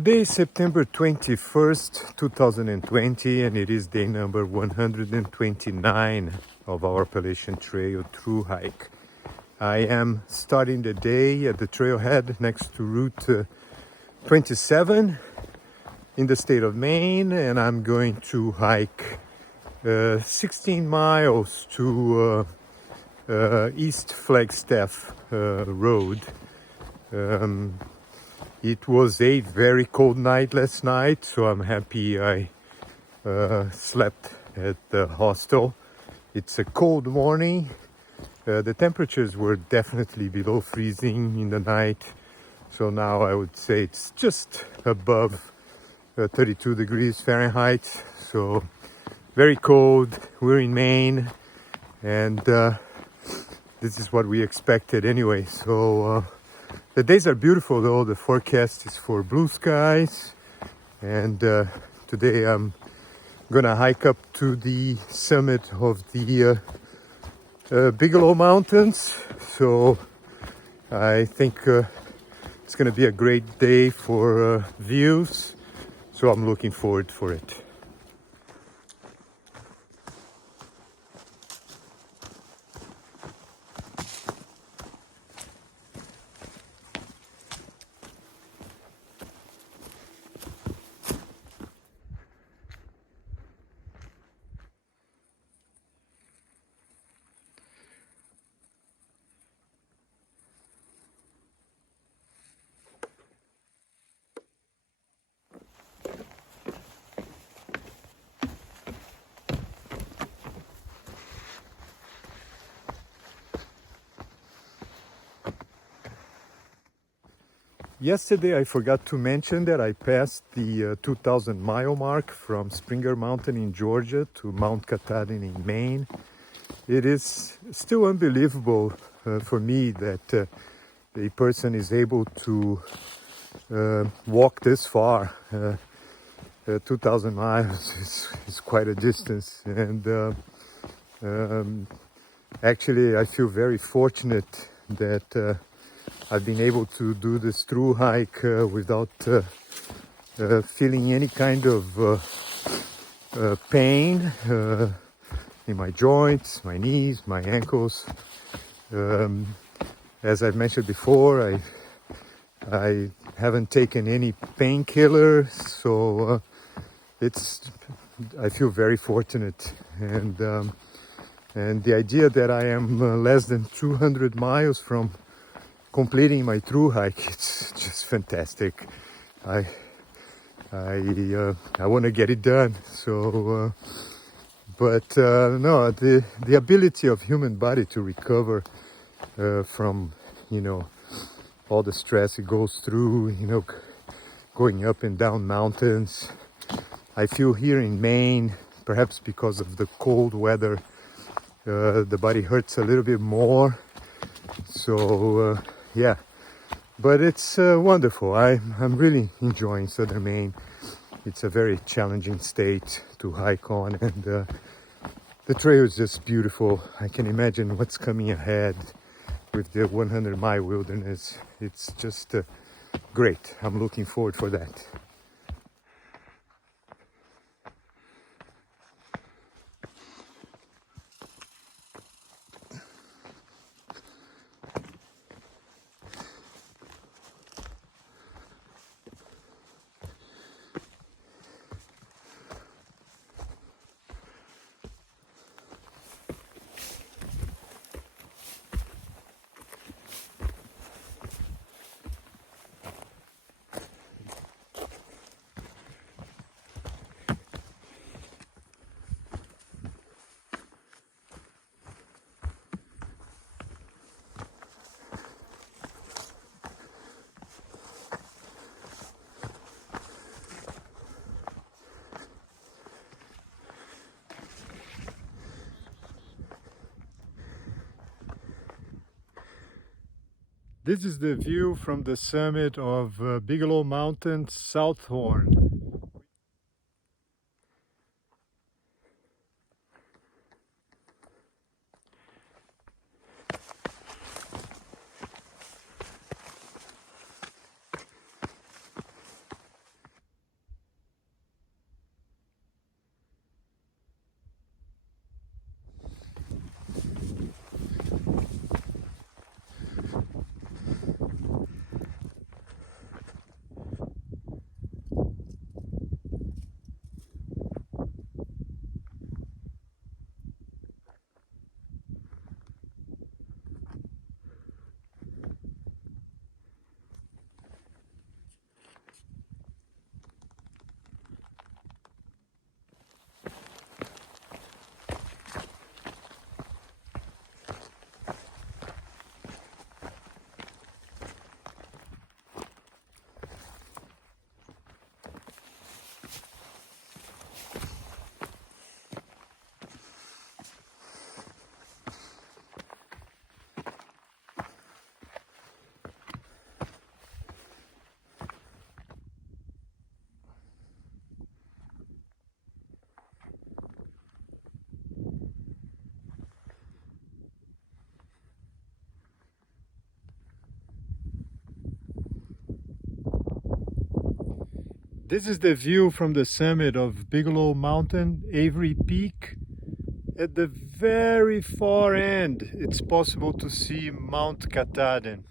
Today is September 21st, 2020, and it is day number 129 of our Appalachian Trail Thru-Hike. I am starting the day at the trailhead next to Route 27 in the state of Maine, and I'm going to hike 16 miles to East Flagstaff Road. It was a very cold night last night, so I'm happy I slept at the hostel. It's a cold morning. The temperatures were definitely below freezing in the night, so now I would say it's just above 32 degrees Fahrenheit, so very cold. We're in Maine, and this is what we expected anyway. So the days are beautiful though. The forecast is for blue skies, and today I'm gonna hike up to the summit of the Bigelow Mountains. So I think it's gonna be a great day for views, so I'm looking forward for it. Yesterday I forgot to mention that I passed the 2,000 mile mark from Springer Mountain in Georgia to Mount Katahdin in Maine. It is still unbelievable for me that a person is able to walk this far. 2,000 miles is quite a distance, and actually I feel very fortunate that I've been able to do this Thru-Hike without feeling any kind of pain in my joints, my knees, my ankles. As I've mentioned before, I haven't taken any painkillers, so I feel very fortunate. And the idea that I am less than 200 miles from completing my Thru-Hike, it's just fantastic. I want to get it done. So, no, the ability of human body to recover from all the stress it goes through, going up and down mountains. I feel here in Maine, perhaps because of the cold weather, the body hurts a little bit more. So yeah, but it's wonderful. I'm really enjoying southern Maine. It's a very challenging state to hike on, and the trail is just beautiful. I can imagine what's coming ahead with the 100-mile wilderness. It's just great. I'm looking forward for that. This is the view from the summit of Bigelow Mountain, South Horn. This is the view from the summit of Bigelow Mountain, Avery Peak. At the very far end, it's possible to see Mount Katahdin.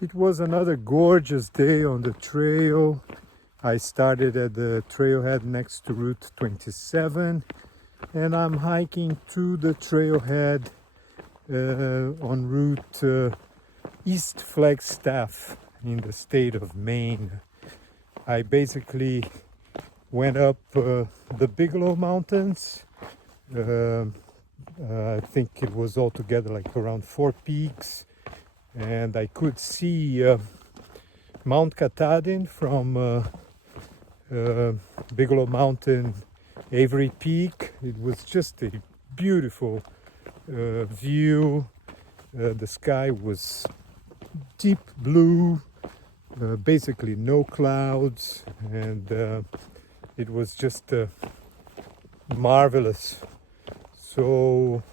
It was another gorgeous day on the trail. I started at the trailhead next to Route 27 and I'm hiking to the trailhead on Route East Flagstaff in the state of Maine. I basically went up the Bigelow Mountains. I think it was altogether like around 4 peaks. And I could see Mount Katahdin from Bigelow Mountain, Avery Peak. It was just a beautiful view. The sky was deep blue, basically no clouds, and it was just marvelous. So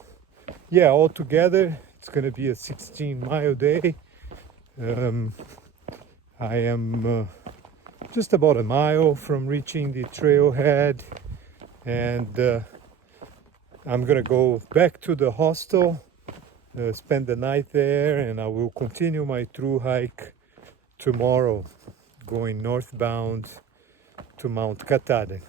yeah, altogether it's going to be a 16-mile day. I am just about a mile from reaching the trailhead, and I'm going to go back to the hostel, spend the night there, and I will continue my thru-hike tomorrow, going northbound to Mount Katahdin.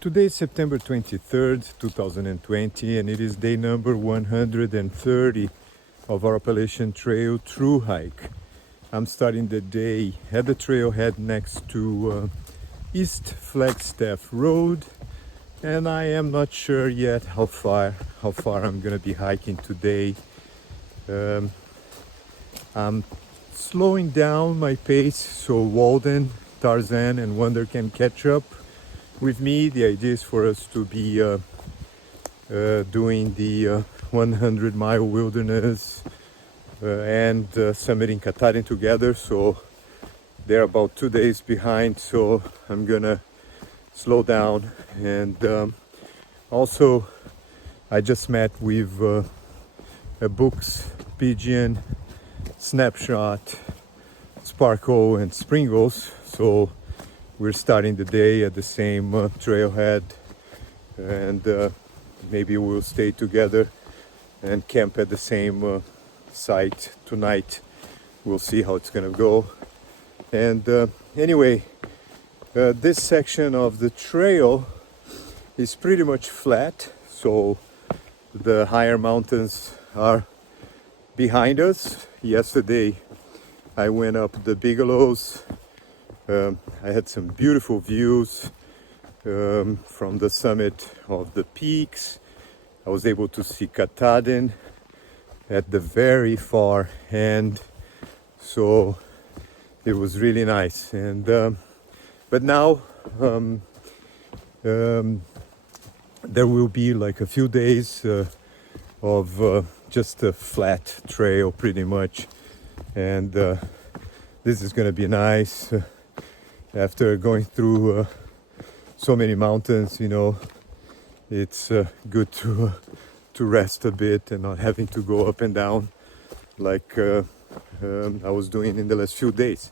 Today is September 23rd, 2020, and it is day number 130 of our Appalachian Trail Thru-Hike. I'm starting the day at the trailhead next to East Flagstaff Road, and I am not sure yet how far I'm gonna be hiking today. I'm slowing down my pace so Walden, Tarzan, and Wonder can catch up with me. The idea is for us to be doing the 100-mile wilderness and summiting Katahdin together. So they're about 2 days behind, so I'm gonna slow down. And also I just met with a Books, Pigeon, Snapshot, Sparkle, and Springles. So we're starting the day at the same trailhead, and maybe we'll stay together and camp at the same site tonight. We'll see how it's gonna go. And anyway, this section of the trail is pretty much flat, so the higher mountains are behind us. Yesterday I went up the Bigelows. I had some beautiful views from the summit of the peaks. I was able to see Katahdin at the very far end. So it was really nice. And but now there will be like a few days of just a flat trail pretty much, and this is gonna be nice after going through so many mountains. It's good to rest a bit and not having to go up and down like I was doing in the last few days.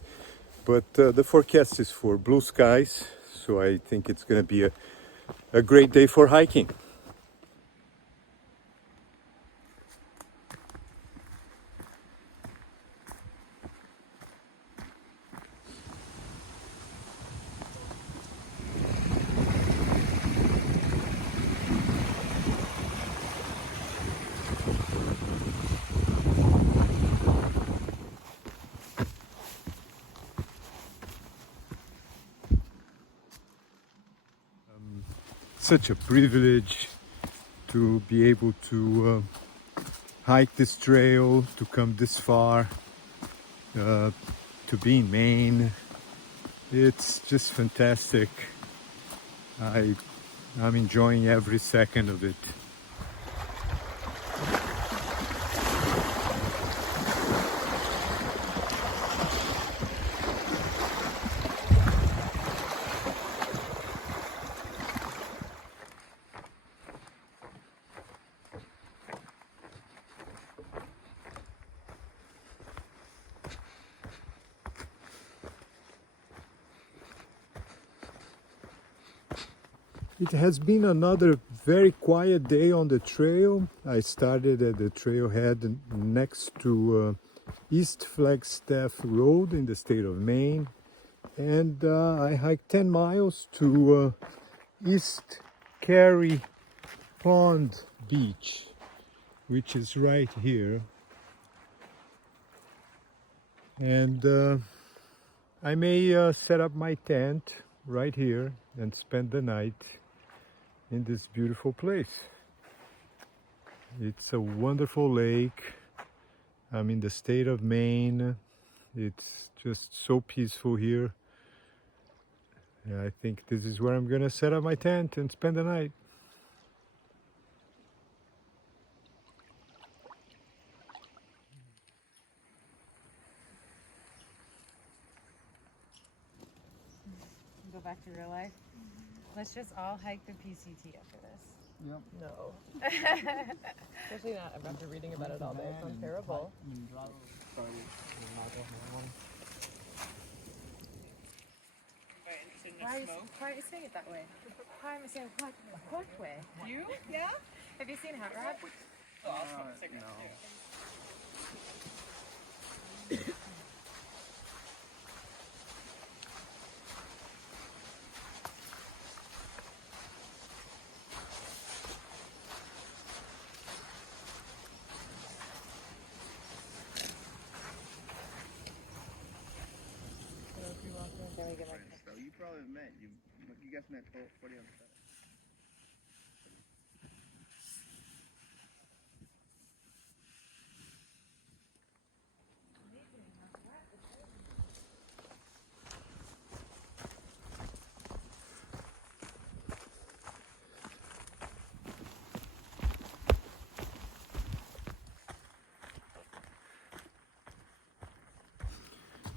But the forecast is for blue skies, so I think it's gonna be a great day for hiking. Such a privilege to be able to hike this trail, to come this far, to be in Maine. It's just fantastic. I'm enjoying every second of it. It has been another very quiet day on the trail. I started at the trailhead next to East Flagstaff Road in the state of Maine, and I hiked 10 miles to East Carey Pond Beach, which is right here. And I may set up my tent right here and spend the night in this beautiful place. It's a wonderful lake. I'm in the state of Maine. It's just so peaceful here. And I think this is where I'm gonna set up my tent and spend the night. Go back to real life. Let's just all hike the PCT after this. Yep. No. Especially not after reading about it all day. It sounds terrible. Why are you saying it that way? Why am I saying what way? You? Yeah? Have you seen Hot Rod? No. So you probably met you guys met 40 on the side.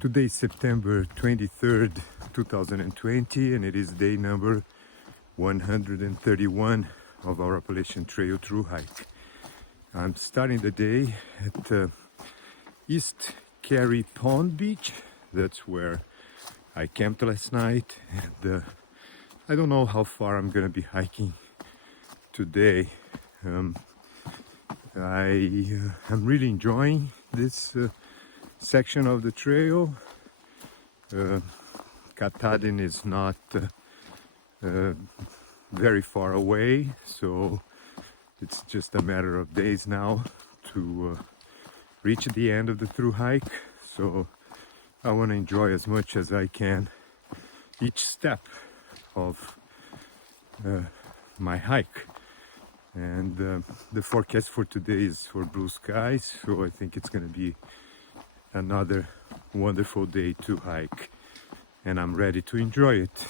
Today is September 23rd, 2020, and it is day number 131 of our Appalachian Trail Thru-Hike. I'm starting the day at East Carey Pond Beach. That's where I camped last night, and I don't know how far I'm gonna be hiking today. I'm really enjoying this section of the trail. Katahdin is not very far away, so it's just a matter of days now to reach the end of the Thru-Hike. So I want to enjoy as much as I can each step of my hike. And the forecast for today is for blue skies, so I think it's going to be another wonderful day to hike, and I'm ready to enjoy it.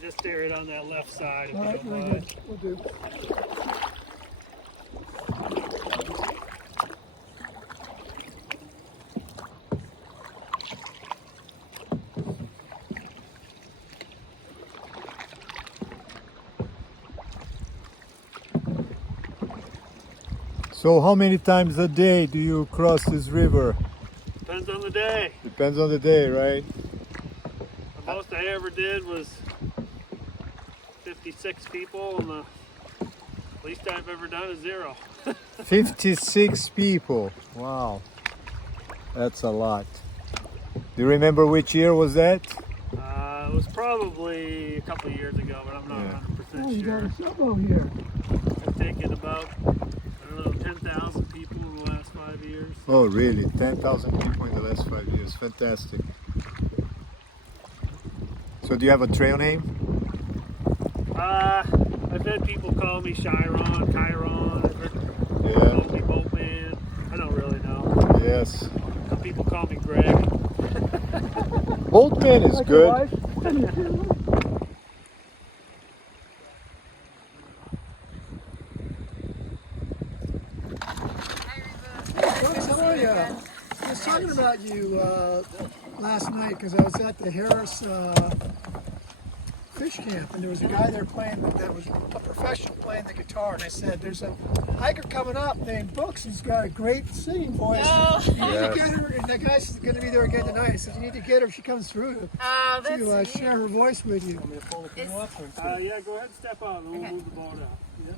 Just steer it on that left side if All you right, don't very mind. good. We'll do. So how many times a day do you cross this river? Depends on the day. Depends on the day, right? The most I ever did was 56 people, and the least I've ever done is 0. 56 people. Wow. That's a lot. Do you remember which year was that? It was probably a couple of years ago, but I'm not Yeah. 100% Oh, you got sure. a shovel here. I've taken about, I don't know, 10,000 people in the last 5 years. Oh, really? 10,000 people in the last 5 years. Fantastic. So do you have a trail name? I've had people call me Chiron, Chiron, I've heard people Yeah. call me Boatman. I don't really know. Yes. Some people call me Greg. Boatman is Like your good. wife? Folks, how are you? I was talking about you last night because I was at the Harris fish camp, and there was a guy there playing that was a professional playing the guitar, and I said, "There's a hiker coming up named Brooks. He's got a great singing voice. You need to get her." And that guy's going to be there again tonight. I said, "You need to get her if she comes through Oh, that's to sweet. share her voice with you." Yeah, go ahead and step out and we'll move the boat out. Yeah.